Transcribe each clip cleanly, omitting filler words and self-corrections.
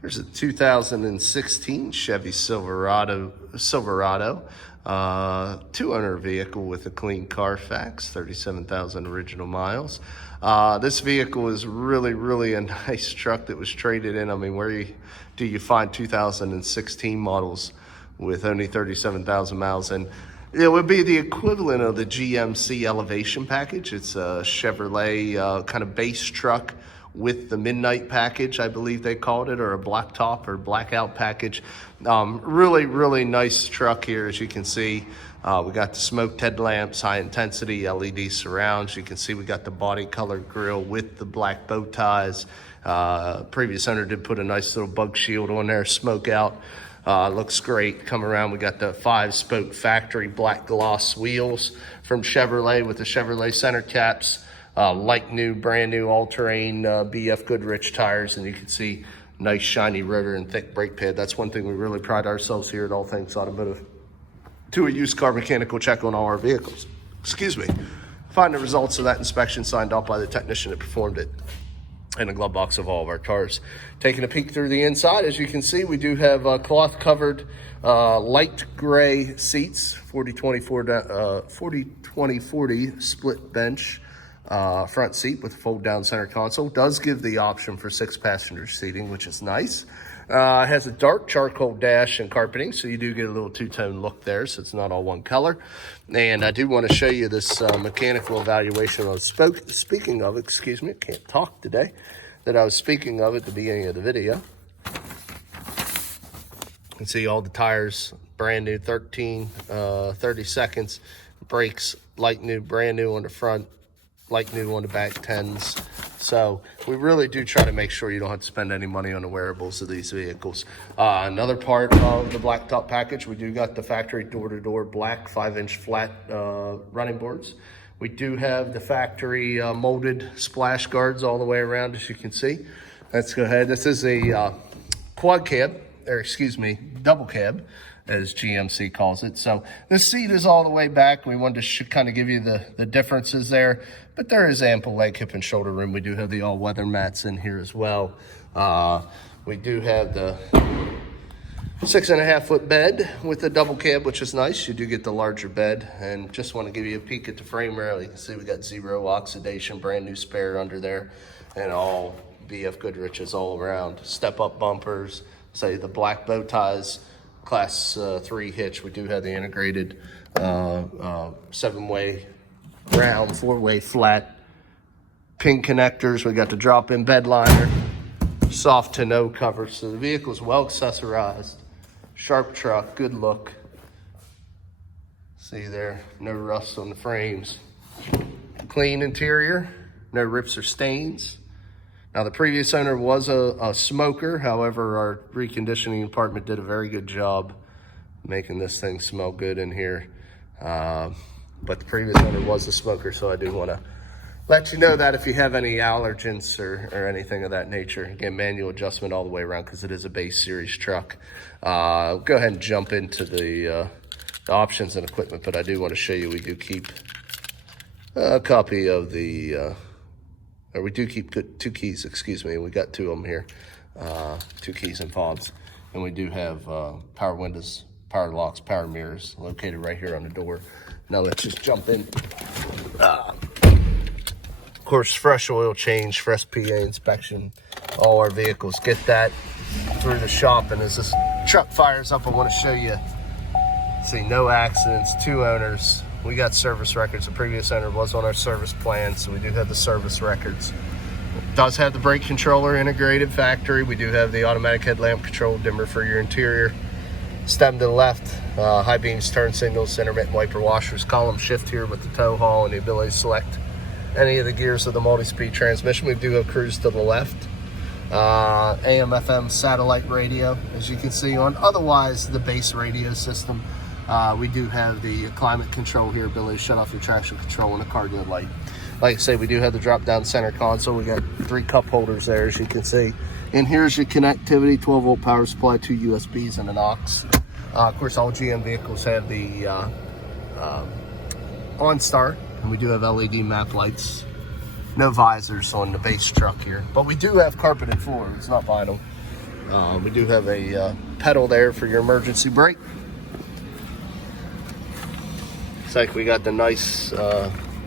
Here's a 2016 Chevy Silverado, two-owner vehicle with a clean CarFax, 37,000 original miles. This vehicle is really a nice truck that was traded in. I mean, do you find 2016 models with only 37,000 miles? And it would be the equivalent of the GMC Elevation package. It's a Chevrolet kind of base truck with the midnight package, I believe they called it, or a blacktop or blackout package. Really nice truck here, as you can see. We got the smoked headlamps, high intensity LED surrounds. You can see we got the body colored grille with the black bow ties. Previous owner did put a nice little bug shield on there, smoke out. Looks great. Come around, we got the 5-spoke factory black gloss wheels from Chevrolet with the Chevrolet center caps. Like new, brand new all-terrain BF Goodrich tires, and you can see nice shiny rotor and thick brake pad. That's one thing we really pride ourselves here at All Things Automotive. Do a used car mechanical check on all our vehicles. Excuse me. Find the results of that inspection signed off by the technician that performed it in the glove box of all of our cars. Taking a peek through the inside, as you can see, we do have cloth covered light gray seats, 40-20-40 split bench. Front seat with a fold down center console. Does give the option for 6 passenger seating, which is nice. It has a dark charcoal dash and carpeting, so you do get a little two-tone look there, so it's not all one color. And I do want to show you this mechanical evaluation I was speaking of, excuse me, I can't talk today, that I was speaking of at the beginning of the video. You can see all the tires, brand new, 30 seconds. Brakes, like new, brand new on the front, like new on the back 10s. So we really do try to make sure you don't have to spend any money on the wearables of these vehicles. Another part of the blacktop package, we do got the factory door-to-door black 5-inch flat running boards. We do have the factory molded splash guards all the way around, as you can see. Let's go ahead. This is a quad cab, or excuse me, double cab, as GMC calls it. So this seat is all the way back. We wanted to kind of give you the differences there, but there is ample leg, hip, and shoulder room. We do have the all-weather mats in here as well. We do have the 6.5-foot bed with the double cab, which is nice. You do get the larger bed, and just want to give you a peek at the frame rail. You can see we got zero oxidation, brand new spare under there, and all BF Goodriches all around. Step-up bumpers, say the black bow ties, Class 3 hitch. We do have the integrated 7-way round, 4-way flat pin connectors. We got the drop-in bed liner, soft tonneau cover. So the vehicle is well accessorized, sharp truck, good look. See there, no rust on the frames. Clean interior, no rips or stains. Now, the previous owner was a smoker. However, our reconditioning department did a very good job making this thing smell good in here. But the previous owner was a smoker, so I do want to let you know that if you have any allergens or anything of that nature. Again, manual adjustment all the way around because it is a base series truck. Go ahead and jump into the options and equipment, but I do want to show you we do keep a copy of the... or we do keep 2 keys, excuse me. We got 2 of them here, 2 keys and fobs. And we do have power windows, power locks, power mirrors located right here on the door. Now let's just jump in. Of course, fresh oil change, fresh PA inspection. All our vehicles get that through the shop. And as this truck fires up, I want to show you, see, no accidents, 2 owners. We got service records. The previous owner was on our service plan, so we do have the service records. It does have the brake controller integrated factory. We do have the automatic headlamp control, dimmer for your interior. Stem to the left, high beams, turn signals, intermittent wiper washers, column shift here with the tow haul and the ability to select any of the gears of the multi-speed transmission. We do have cruise to the left. AM, FM, satellite radio, as you can see on. Otherwise, the base radio system. We do have the climate control here, ability to shut off your traction control and a cargo light. Like I say, we do have the drop-down center console. We got 3 cup holders there, as you can see. And here's your connectivity, 12-volt power supply, 2 USBs and an aux. Of course, all GM vehicles have the OnStar, and we do have LED map lights. No visors on the base truck here, but we do have carpeted floor. It's not vinyl. We do have a pedal there for your emergency brake. Looks like we got the nice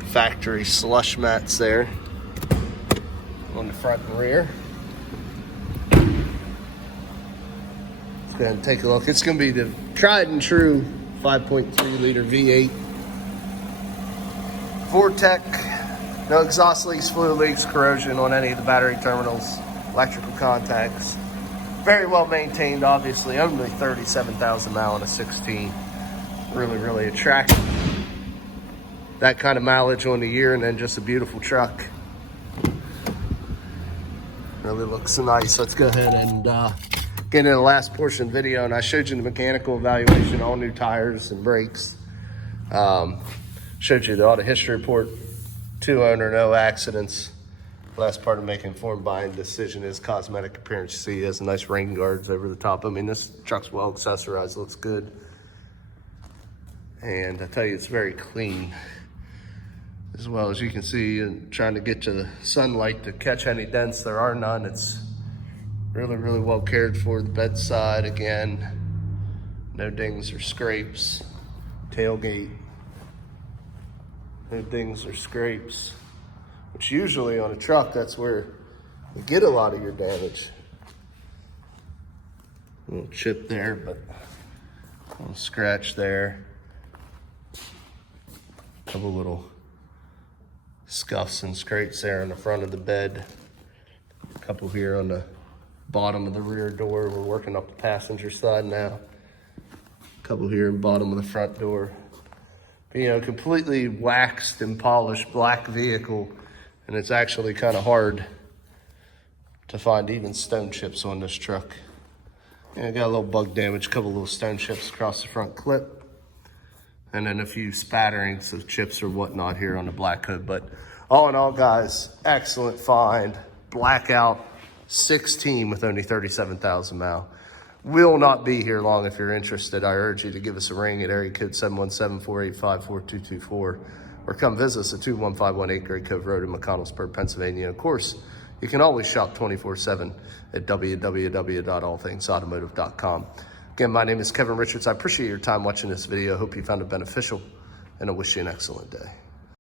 factory slush mats there on the front and rear. Let's go ahead and take a look. It's going to be the tried and true 5.3 liter V8 Vortec. No exhaust leaks, fluid leaks, corrosion on any of the battery terminals, electrical contacts. Very well maintained, obviously. Only 37,000 miles on a 16. Really, really attractive. That kind of mileage on the year, and then just a beautiful truck. Really looks nice. Let's go ahead and get into the last portion of the video. And I showed you the mechanical evaluation, all new tires and brakes. Showed you the auto history report, 2 owner, no accidents. Last part of making informed buying decision is cosmetic appearance. You see it has nice rain guards over the top. I mean, this truck's well accessorized, looks good. And I tell you, it's very clean. As well as you can see, and trying to get to the sunlight to catch any dents. There are none. It's really, really well cared for. The bedside, again, no dings or scrapes. Tailgate, no dings or scrapes. Which usually on a truck, that's where you get a lot of your damage. A little chip there, but a little scratch there. A couple little scuffs and scrapes there on the front of the bed. A couple here on the bottom of the rear door. We're working up the passenger side now. A couple here in the bottom of the front door. But, you know, completely waxed and polished black vehicle. And it's actually kind of hard to find even stone chips on this truck. And I got a little bug damage, a couple little stone chips across the front clip. And then a few spatterings of chips or whatnot here on the black hood. But all in all, guys, excellent find. Blackout 16 with only 37,000 miles. Will not be here long. If you're interested, I urge you to give us a ring at area code 717-485-4224. Or come visit us at 21518 Great Cove Road in McConnellsburg, Pennsylvania. And of course, you can always shop 24/7 at www.allthingsautomotive.com. Again, my name is Kevin Richards. I appreciate your time watching this video. I hope you found it beneficial, and I wish you an excellent day.